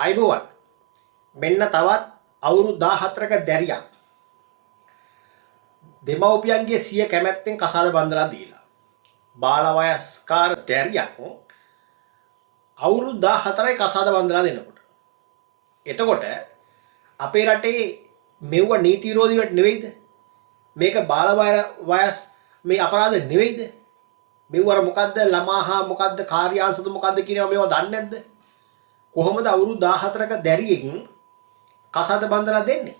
අයිබෝවන් මෙන්න තවත් අවුරුදු 14ක දැරියක් දෙමව්පියන්ගේ සිය කැමැත්තෙන් කසාද බඳලා දීලා බාල වයස්කාර දැරියක් අවුරුදු 14යි කසාද බඳලා දෙනකොට එතකොට අපේ රටේ මෙව්ව නීති විරෝධීවට නෙවෙයිද මේක බාල වයස් මේ අපරාධ නෙවෙයිද මෙව්වර මොකද්ද ළමාහා මොකද්ද කාර්යාංශද මොකද්ද කියනවා මේවා දන්නේ නැද්ද කොහොමද අවුරුදු 14ක දැරියෙන් කසාද බඳලා දෙන්නේ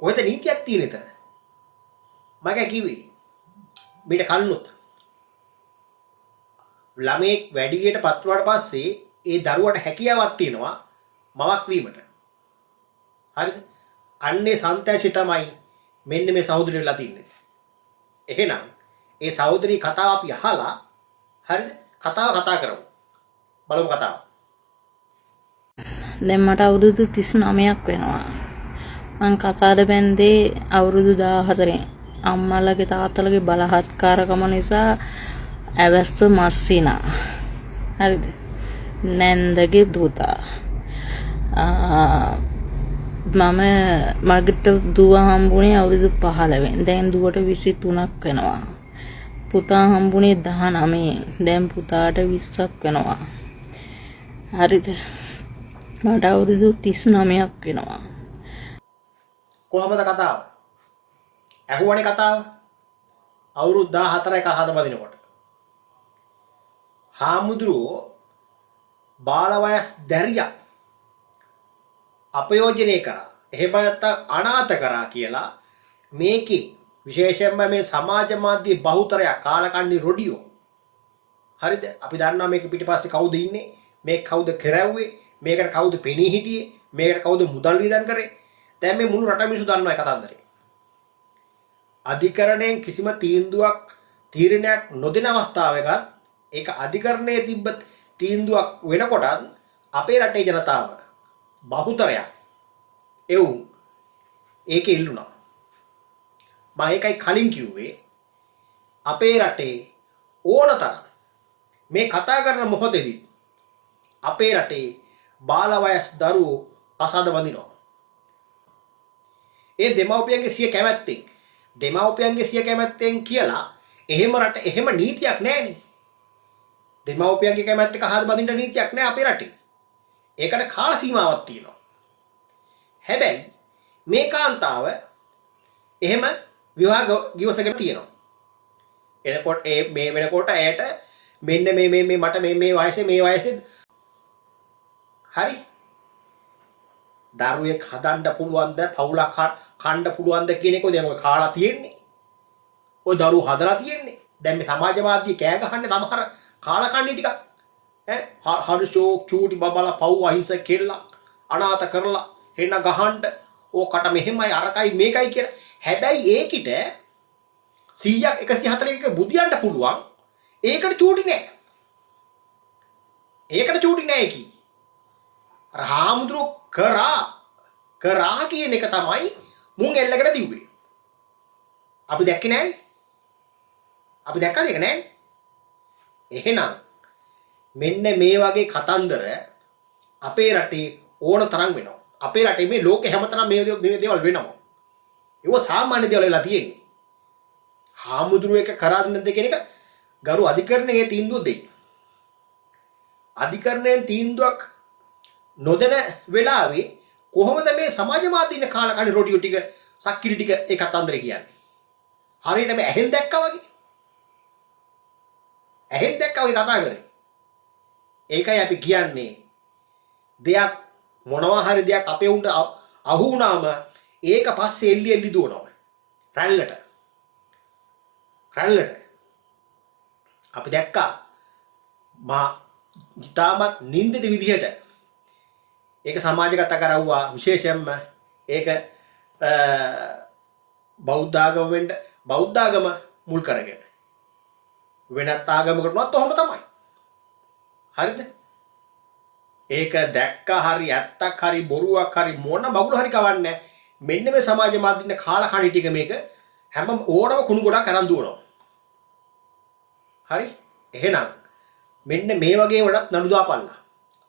කොහෙද නීතියක් තියෙන එතන මම කිව්වේ මීට කලිනුත් ළමෙක් වැඩිවියට පත් වුණාට පස්සේ ඒ දරුවට හැකියාවක් තියෙනවා මවක් වීමට හරිද අන්නේ සන්තෑෂි තමයි මෙන්න මේ සහෝදරිය වෙලා තින්නේ එහෙනම් ඒ සහෝදරී කතාව අපි අහලා හරිද කතා කරමු බලමු කතාව දැන් මට අවුරුදු 39ක් වෙනවා. මං කසාද බැන්දේ අවුරුදු 14. අම්මලගේ තාත්තලගේ බලහත්කාරකම නිසා ඇවැස්ස මස්සිනා. හරිද? නැන්දගේ දුතා. මගට දුව හම්බුනේ අවුරුදු 15. දැන් දුවට 23ක් වෙනවා. පුතා හම්බුනේ 19. දැන් පුතාට 20ක් වෙනවා. හරිද? මට අවුරුදු 39ක් වෙනවා. කොහමද කතාව? ඇහුවනේ කතාව. අවුරුදු 14යි කසාද බඳිනකොට. හාමුදුරුවෝ බාල වයස් දැරියක් අපයෝජනය කරා. එහෙම නැත්නම් අනාථ කරා කියලා මේකේ විශේෂයෙන්ම මේ සමාජ මාධ්‍ය බහුතරයක් කාලකන්ණි රොඩියෝ. හරිද? අපි දන්නවා මේක පිටිපස්සේ කවුද ඉන්නේ? මේක කවුද කරවුවේ? මේකට කවුද පෙනී හිටියේ මේකට කවුද මුදල් වියදම් කරේ දැන් මේ මුළු රට මිනිස්සු දන්නවා ඒ කතන්දරේ අධිකරණයෙන් කිසිම තීරණයක් නොදෙන අවස්ථාවකත් ඒක අධිකරණයේ තිබ්බ තීන්දුවක් වෙනකොට අපේ රටේ ජනතාව බහුතරයක් එවුන් ඒක ඉල්ලුණා මම ඒකයි කලින් කිව්වේ අපේ රටේ ඕනතරම් මේ කතා කරන මොහොතේදී අපේ රටේ බාල වයස් දරුවෝ කසාද බඳිනවා. ඒ දෙමව්පියන්ගේ සිය කැමැත්තෙන් කියලා එහෙම රට එහෙම නීතියක් නැහැනේ. දෙමව්පියන්ගේ කැමැත්ත කසාද බඳින්න නීතියක් නැහැ අපේ රටේ. ඒකට කාල සීමාවක් තියෙනවා. හැබැයි මේ කාන්තාව එහෙම විවාහ ගිවිසගෙන තියෙනවා. එතකොට මේ වෙනකොට ඇයට මෙන්න මේ මට මේ වයසේ හරි දරුවෙක් හදන්න පුළුවන්ද පවුලක් කන්න පුළුවන්ද කියන එක දැන් ඔය කාලා තියෙන්නේ ඔය දරුවෝ හදලා තියෙන්නේ දැන් මේ සමාජ මාධ්‍ය කෑ ගහන්නේ සමහර කාලා කන්නේ ටිකක් හරි ෂෝක් චූටි බබලා පව් අහිංසක කෙල්ලා අනාථ කරලා හෙන්න ගහන්න ඕකට මෙහෙමයි අරකයි මේකයි කියලා හැබැයි ඒකිට 100ක් 141 බුදියන්න පුළුවන් ඒකට චූටි නෑ කි හාමුදුරුවෝ කරා කියන එක තමයි මුන් එල්ලකට දිව්වේ. අපි දැක්කේ නෑනේ. අපි දැක්කද ඒක නෑනේ. එහෙනම් මෙන්න මේ වගේ කතන්දර අපේ රටේ ඕන තරම් වෙනවා. අපේ රටේ මේ ලෝකෙ හැමතැනම මේ දේවල් වෙනවා. ඒව සාමාන්‍ය දේවල් වෙලා තියෙන්නේ. හාමුදුරුවෝ එක කරාද නැද්ද කියන එක ගරු අධිකරණයේ තීන්දුව දෙයි. අධිකරණයෙන් තීන්දුවක් නොදෙන වෙලාවේ කොහොමද මේ සමාජ මාධ්‍ය ඉන්න කාලකණ්ණි රොඩියෝ ටික සක්කිලි ටික ඒ කතන්දරේ කියන්නේ හරියට මේ ඇහෙන් දැක්කා වගේ කතා කරේ ඒකයි අපි කියන්නේ දෙයක් මොනවා හරි දෙයක් අපේ උන්ට අහු වුණාම ඒක පස්සේ එල්ලි දුවනවා රැල්ලට අපි දැක්කා මා ඉතාමත් නින්දද විදිහට ඒක සමාජගත කරවුවා විශේෂයෙන්ම ඒක බෞද්ධ ආගම මුල් කරගෙන වෙනත් ආගමකට වුණත් ඔහොම තමයි හරිද ඒක දැක්කා හරි ඇත්තක් හරි බොරුවක් හරි මොන මගුල හරි කවන්නේ මෙන්න මේ සමාජ මාධ්‍යින් කාලකණ්ණි ටික මේක හැම ඕනම කුණු ගොඩක් අරන් දුවනවා හරි එහෙනම් මෙන්න මේ වගේ වඩක් නඩු දාපල්ලා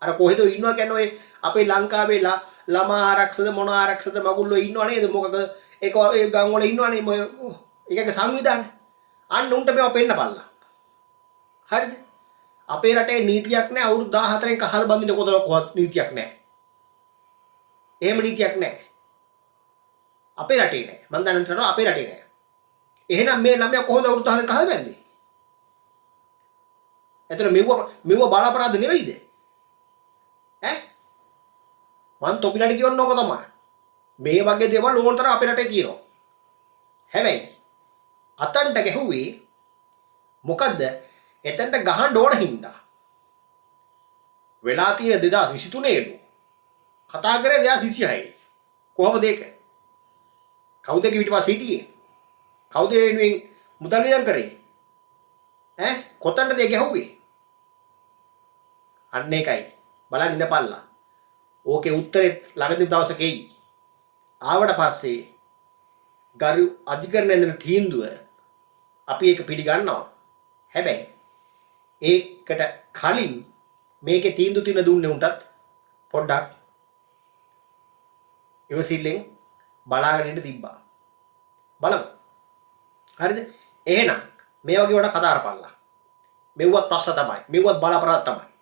අර කොහෙද ඉන්නවා කියන්නේ ඔය අපේ ලංකාවේ ළමා ආරක්ෂකද මොන ආරක්ෂකද මගුල්ලෝ ඉන්නව නේද මොකද ඒක ඒ ගම් වල ඉන්නවනේ මොය ඒකගේ සංවිධානය අන්න උන්ට මේවා පෙන්නපල්ලා හරිද අපේ රටේ නීතියක් නැහැ අවුරුදු 14න් කහල බඳින්න කොහොත් නීතියක් නැහැ එහෙම නීතියක් නැහැ අපේ රටේ නැහැ මම දන්නවා අපේ රටේ නැහැ එහෙනම් මේ ළමයා කොහොමද අවුරුදු 14න් කහල බැන්නේ එතන මෙව බාලාපරාධ නෙවෙයිද ඈ මං තොපිලට කියවන්න ඕක තමයි මේ වගේ දේවල් ඕනතරම් අපේ රටේ තියෙනවා හැබැයි අතන්ට ගැහුවේ මොකද්ද එතනට ගහන්න ඕන හින්දා වෙලා තියෙන 2023 ේලු කතා කරේ 2026 කොහොමද ඒක කවුද ඒක පිටිපස්ස හිටියේ කවුද එන්නේ මුදල් වියදම් කරේ ඈ කොතනද ඒ ගැහුවේ අන්න ඒකයි බලන්න ඉඳපල්ලා ඕකේ උත්තරේ ළඟදී දවසක එයි ආවට පස්සේ ගරු අධිකරණයෙන් දෙන තීන්දුව අපි ඒක පිළිගන්නවා හැබැයි ඒකට කලින් මේකේ තීන්දුව තියෙන දුන්නේ උන්ටත් පොඩ්ඩක් ඉවසිල්ලෙන් බලාගෙන ඉන්න තිබ්බා බලමු හරිද එහෙනම් මේ වගේ වට කතා කරපල්ලා මෙව්වත් ප්‍රශ්න තමයි මෙව්වත් බලාපොරොත්තු තමයි